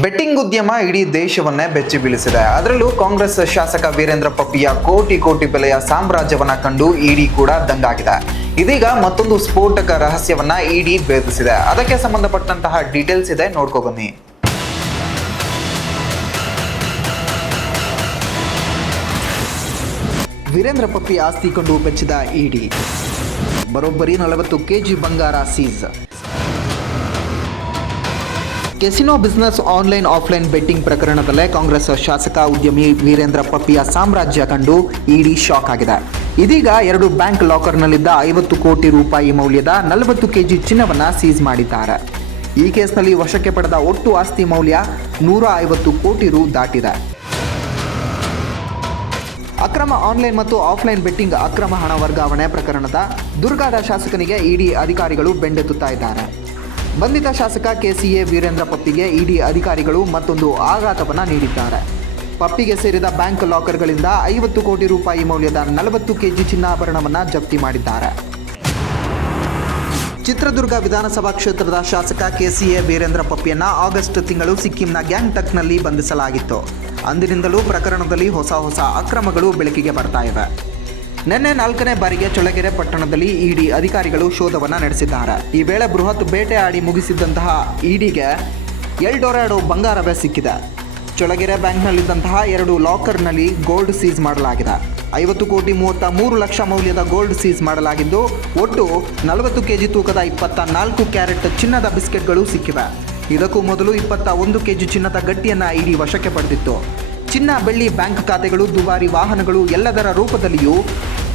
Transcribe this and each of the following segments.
Betting ಉದ್ಯಮ ಇಡೀ ದೇಶವನ್ನೇ ಬೆಚ್ಚಿ ಬೀಳಿಸಿದೆ. ಅದರಲ್ಲೂ ಕಾಂಗ್ರೆಸ್ ಶಾಸಕ ವೀರೇಂದ್ರ ಪಪ್ಪಿಯ ಕೋಟಿ ಕೋಟಿ ಬೆಲೆಯ ಸಾಮ್ರಾಜ್ಯವನ್ನ ಕಂಡು ಇಡಿ ಕೂಡ ದಂಗಾಗಿದೆ. ಇದೀಗ ಮತ್ತೊಂದು ಸ್ಫೋಟಕ ರಹಸ್ಯವನ್ನ ಇಡಿ ಭೇದಿಸಿದೆ. ಅದಕ್ಕೆ ಸಂಬಂಧಪಟ್ಟಂತಹ ಡೀಟೇಲ್ಸ್ ಇದೆ, ನೋಡ್ಕೊ ಬನ್ನಿ. ವೀರೇಂದ್ರ ಪಪ್ಪಿ ಆಸ್ತಿ ಕಂಡು ಬೆಚ್ಚಿದ ಇಡಿ. ಬರೋಬ್ಬರಿ ನಲವತ್ತು ಕೆಜಿ ಬಂಗಾರ seize. Casino business online offline betting ಪ್ರಕರಣದಲ್ಲೇ Congress ಶಾಸಕ ಉದ್ಯಮಿ ವೀರೇಂದ್ರ ಪಪ್ಪಿಯ ಸಾಮ್ರಾಜ್ಯ ಕಂಡು ಇಡಿ ಶಾಕ್ ಆಗಿದೆ. ಇದೀಗ ಎರಡು ಬ್ಯಾಂಕ್ ಲಾಕರ್ನಲ್ಲಿದ್ದ ಐವತ್ತು ಕೋಟಿ ರೂಪಾಯಿ ಮೌಲ್ಯದ ನಲವತ್ತು ಕೆಜಿ ಚಿನ್ನವನ್ನು ಸೀಸ್ ಮಾಡಿದ್ದಾರೆ. ಈ ಕೇಸ್ನಲ್ಲಿ ವಶಕ್ಕೆ ಪಡೆದ ಒಟ್ಟು ಆಸ್ತಿ ಮೌಲ್ಯ ನೂರ ಐವತ್ತು ಕೋಟಿ ರು ದಾಟಿದೆ. ಅಕ್ರಮ ಆನ್ಲೈನ್ ಮತ್ತು ಆಫ್ಲೈನ್ ಬೆಟ್ಟಿಂಗ್ ಅಕ್ರಮ ಹಣ ವರ್ಗಾವಣೆ ಪ್ರಕರಣದ ದುರ್ಗಾದ ಶಾಸಕನಿಗೆ ಇಡಿ ಅಧಿಕಾರಿಗಳು ಬೆಂಡೆತ್ತುತ್ತಾ ಇದ್ದಾರೆ. ಬಂಧಿತ ಶಾಸಕ ಕೆಸಿಎ ವೀರೇಂದ್ರ ಪಪ್ಪಿಗೆ ಇಡಿ ಅಧಿಕಾರಿಗಳು ಮತ್ತೊಂದು ಆಘಾತವನ್ನು ನೀಡಿದ್ದಾರೆ. ಪಪ್ಪಿಗೆ ಸೇರಿದ ಬ್ಯಾಂಕ್ ಲಾಕರ್ಗಳಿಂದ ಐವತ್ತು ಕೋಟಿ ರೂಪಾಯಿ ಮೌಲ್ಯದ ನಲವತ್ತು ಕೆಜಿ ಚಿನ್ನಾಭರಣವನ್ನು ಜಪ್ತಿ ಮಾಡಿದ್ದಾರೆ. ಚಿತ್ರದುರ್ಗ ವಿಧಾನಸಭಾ ಕ್ಷೇತ್ರದ ಶಾಸಕ ಕೆಸಿಎ ವೀರೇಂದ್ರ ಪಪ್ಪಿಯನ್ನು ಆಗಸ್ಟ್ ತಿಂಗಳು ಸಿಕ್ಕಿಂನ ಗ್ಯಾಂಗ್ಟಕ್ನಲ್ಲಿ ಬಂಧಿಸಲಾಗಿತ್ತು. ಅಂದಿನಿಂದಲೂ ಪ್ರಕರಣದಲ್ಲಿ ಹೊಸ ಹೊಸ ಅಕ್ರಮಗಳು ಬೆಳಕಿಗೆ ಬರ್ತಾ ಇವೆ. ನಿನ್ನೆ ನಾಲ್ಕನೇ ಬಾರಿಗೆ ಚಳ್ಳಕೆರೆ ಪಟ್ಟಣದಲ್ಲಿ ಇಡಿ ಅಧಿಕಾರಿಗಳು ಶೋಧವನ್ನು ನಡೆಸಿದ್ದಾರೆ. ಈ ವೇಳೆ ಬೃಹತ್ ಬೇಟೆ ಆಡಿ ಮುಗಿಸಿದ್ದಂತಹ ಇಡಿಗೆ ಎಲ್ಡೊರಾಡೋ ಬಂಗಾರವೇ ಸಿಕ್ಕಿದೆ. ಚೊಳಗೆರೆ ಬ್ಯಾಂಕ್ನಲ್ಲಿದ್ದಂತಹ ಎರಡು ಲಾಕರ್ನಲ್ಲಿ ಗೋಲ್ಡ್ ಸೀಸ್ ಮಾಡಲಾಗಿದೆ. ಐವತ್ತು ಕೋಟಿ ಮೂವತ್ತ ಮೂರು ಲಕ್ಷ ಮೌಲ್ಯದ ಗೋಲ್ಡ್ ಸೀಸ್ ಮಾಡಲಾಗಿದ್ದು, ಒಟ್ಟು ನಲವತ್ತು ಕೆಜಿ ತೂಕದ ಇಪ್ಪತ್ತ ನಾಲ್ಕು ಕ್ಯಾರೆಟ್ ಚಿನ್ನದ ಬಿಸ್ಕೆಟ್ಗಳು ಸಿಕ್ಕಿವೆ. ಇದಕ್ಕೂ ಮೊದಲು ಇಪ್ಪತ್ತ ಒಂದು ಕೆಜಿ ಚಿನ್ನದ ಗಟ್ಟಿಯನ್ನ ಇಡಿ ವಶಕ್ಕೆ ಪಡೆದಿತ್ತು. ಚಿನ್ನ ಬೆಳ್ಳಿ ಬ್ಯಾಂಕ್ ಖಾತೆಗಳು, ದುಬಾರಿ ವಾಹನಗಳು ಎಲ್ಲದರ ರೂಪದಲ್ಲಿಯೂ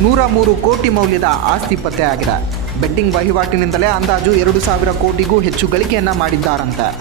ನೂರ ಮೂರು ಕೋಟಿ ಮೌಲ್ಯದ ಆಸ್ತಿ ಪತ್ತೆಯಾಗಿದೆ. ಬೆಟ್ಟಿಂಗ್ ವಹಿವಾಟಿನಿಂದಲೇ ಅಂದಾಜು ಎರಡು ಸಾವಿರ ಕೋಟಿಗೂ ಹೆಚ್ಚು ಗಳಿಕೆಯನ್ನ ಮಾಡಿದ್ದಾರಂತೆ.